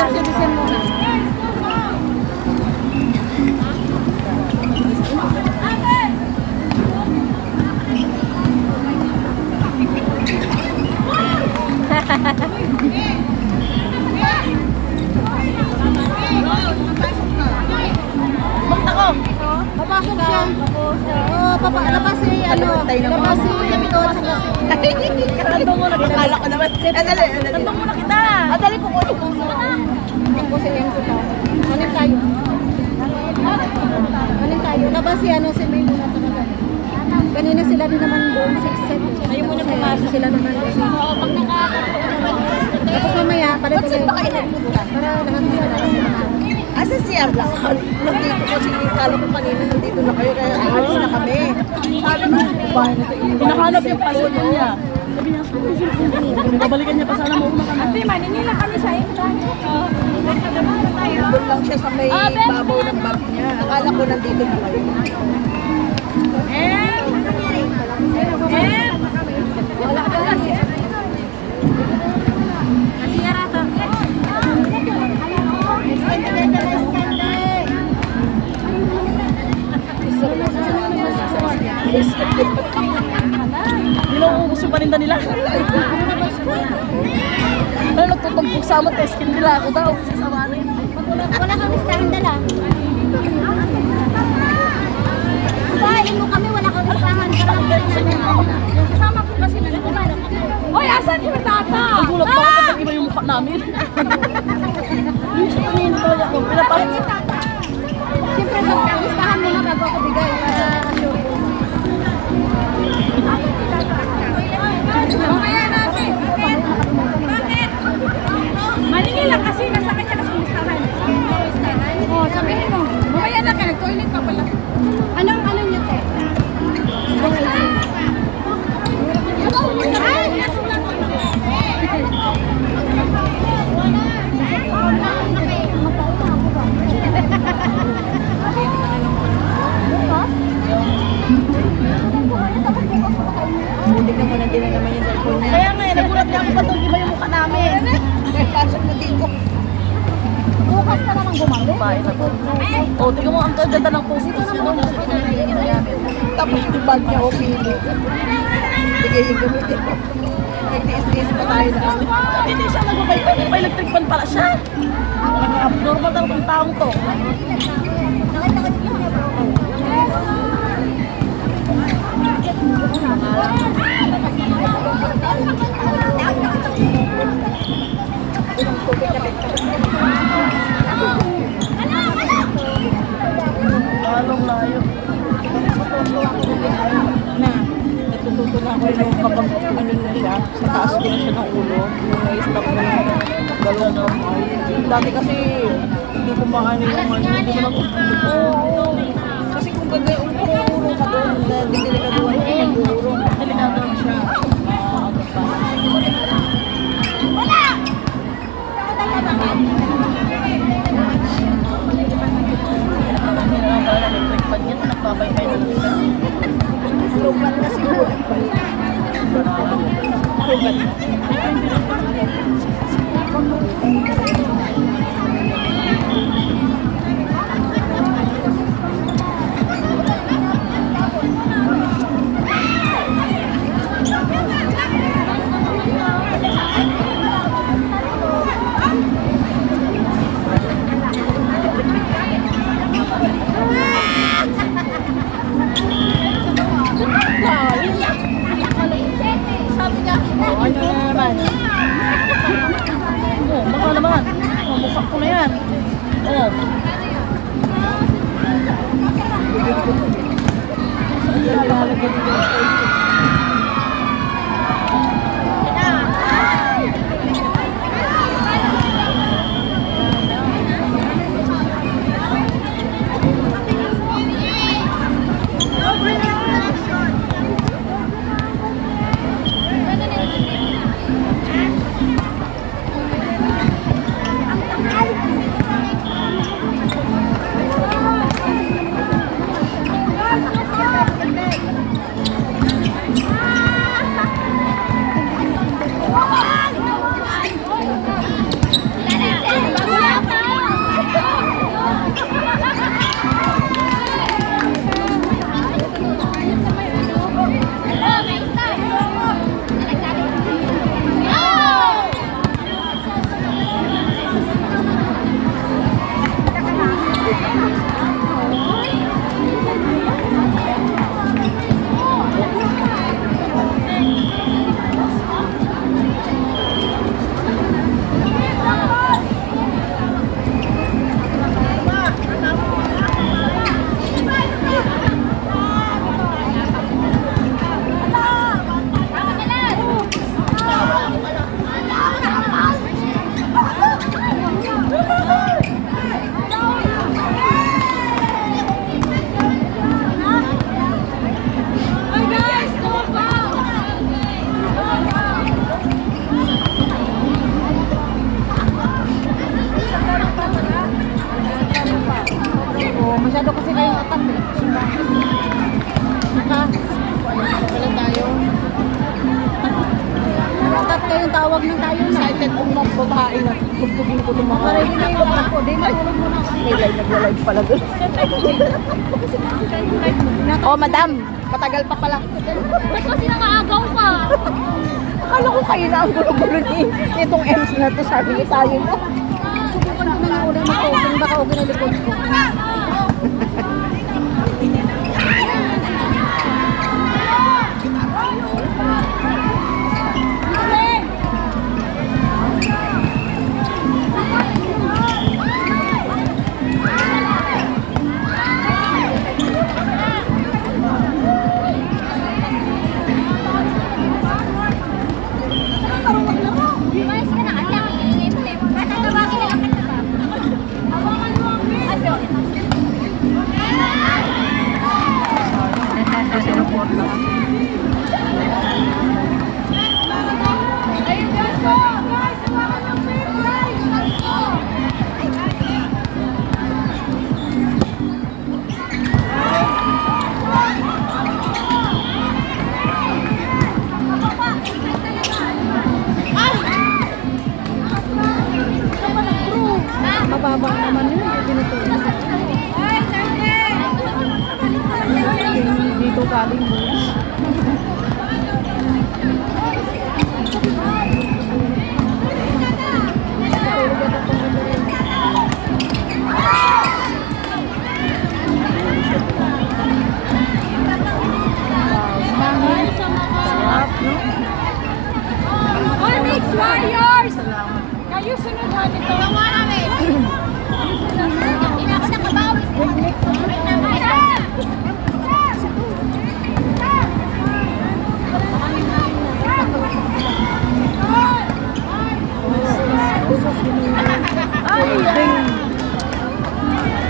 senior citizen muna. Bakit ako? Papasok siya. Labas si labas si Kantong muna kita. Akala ko naman. Dali. Kantong muna kita. Dali ko ko. Ako si Enzo ka. Manin tayo. Labas si si May muna talaga. Kanina sila din naman doon 6-7. Ayaw mo na pumasok. Sila naman kasi. Pag Tapos mamaya, palit ulit. ba kayo nagpunta? Para lahat sila naman. Asa si Arla? Nandito ko si Kala ko kanina nandito na kayo kaya alis na kami. Sabi mo, bahay na tayo. Hinahanap yung passport niya. Sabi niya, babalikan niya pa sana mauna ka na. Ate, maninila kami sa Intan. Doon lang siya sa may babaw ng bag niya. Akala ko nandito na kayo. Wala ka lang. Kasi yarata. Nilaubos yung paninda nila. Ano, nagtutumpok sa amat, skin nila ako daw. Wala kami stand dala. Bahain mo kami, wala kami stand. Kasama ko kasi na. Hoy, asan yung tata? Nagulat pa ako kapag iba yung mukha namin. Yung siya kanina talaga ako. Pinapalit si tata. Siyempre, mag-listahan mo na bago ako bigay. Mamaya natin. Bakit? Maningil lang kasi nasa kanya kasi listahan. Oo, sabihin mo. Mamaya na ka, nag-toilet pa pala. Anong ano niyo, te? Ay, nasulat ko. Hindi ka muna din na naman yung cellphone niya. Kaya nga, nagulat niya ako pa doon. Iba yung mukha namin. Pasok mo dito. Bukas ka naman gumamit. O, tingnan mo, ang ganda ng post-post yun. Tapos yung bag niya, okay. Sige, yung gamitin ko. Nagtiis-tiis pa tayo na. Hindi siya nagpapay. Electric fan pala siya. Abnormal lang itong taong to. Lalong layo. Natututo na ako yung kapag ano na siya, sa taas ko na siya ng ulo, yung may stop na lang dalawang kamay. Dati kasi hindi ko maano yung ano, hindi ko Oo. Kasi kung ganda yung ulo ka doon, delikado ka yung ulo. Delikado siya. Electric fan yan, nagpapay-pay na lang siya. Lugat na siguro. Lugat na. Ano naman? Oh, baka naman. Oh, mukha ko na yan. Oh. Makaready na yung ako. Di matulog muna ako. Nagla-live pala doon. Oh, madam. Matagal pa pala. Ba't kasi nakaagaw pa? Akala ko kayo na ang gulo-gulo ni itong M's na to. Sabi niyo tayo mo. Subukan ko na nga ulit mag-posing. Baka okay na likod ko. Umayos ka na kasi ang ingay mo eh. Tatawagin na lang kita ba? Abangan mo ang video. Sinuport lang. Ayun, guys po! Guys, hawakan ng pin, guys! Mababa naman yun. Dito galing mo. Sarap, no? Onyx Warriors! Salamat. Kayo sunod ha nito. Hindi na ako nakabawi.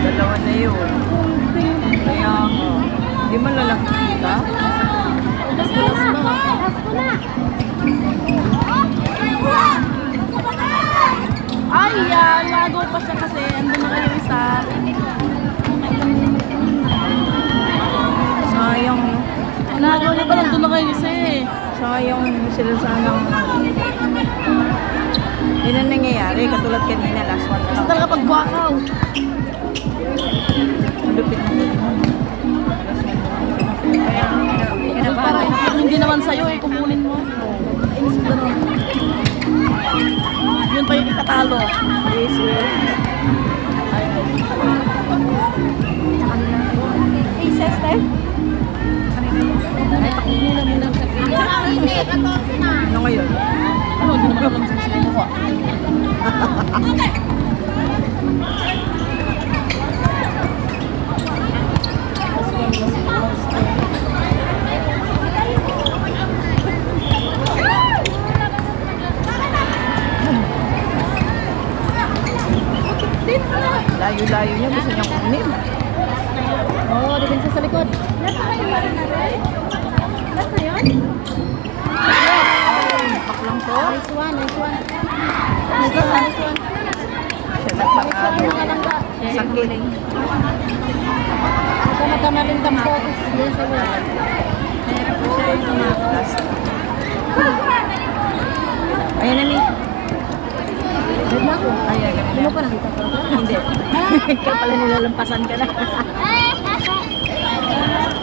Dalawa na yun. Kaya, di man lalakita. Ay, yan. Lago pa siya kasi. Andun na kayo isa. Sayang, no? Lago na pa. Andun na kayo isa eh. Sayang sila sanang... Yun ang nangyayari. Katulad kanina, last one na Kasi lang. talaga pag buwakaw. Lupit na yun. Kaya, Parang hindi naman sa'yo eh. Kukunin mo. Inis ko na. Yun pa yung ikatalo. yes, Aces, te? Ay, pakunin na muna sa ano ngayon? Ano, hindi naman alam sa sino ko. Layo-layo niya. Gusto niyang kunin. Oo, depensa sa likod. Last na yun? Pak lang to. Nice one, nice one. Siya nagpakado. Sakit. Ito magkamaling dampo. Yes, I will. Last. Ayan na, Nick. Dead na ako. Ayan, Ano pa nakita ko? Hindi. Ikaw pala nilalampasan ka na.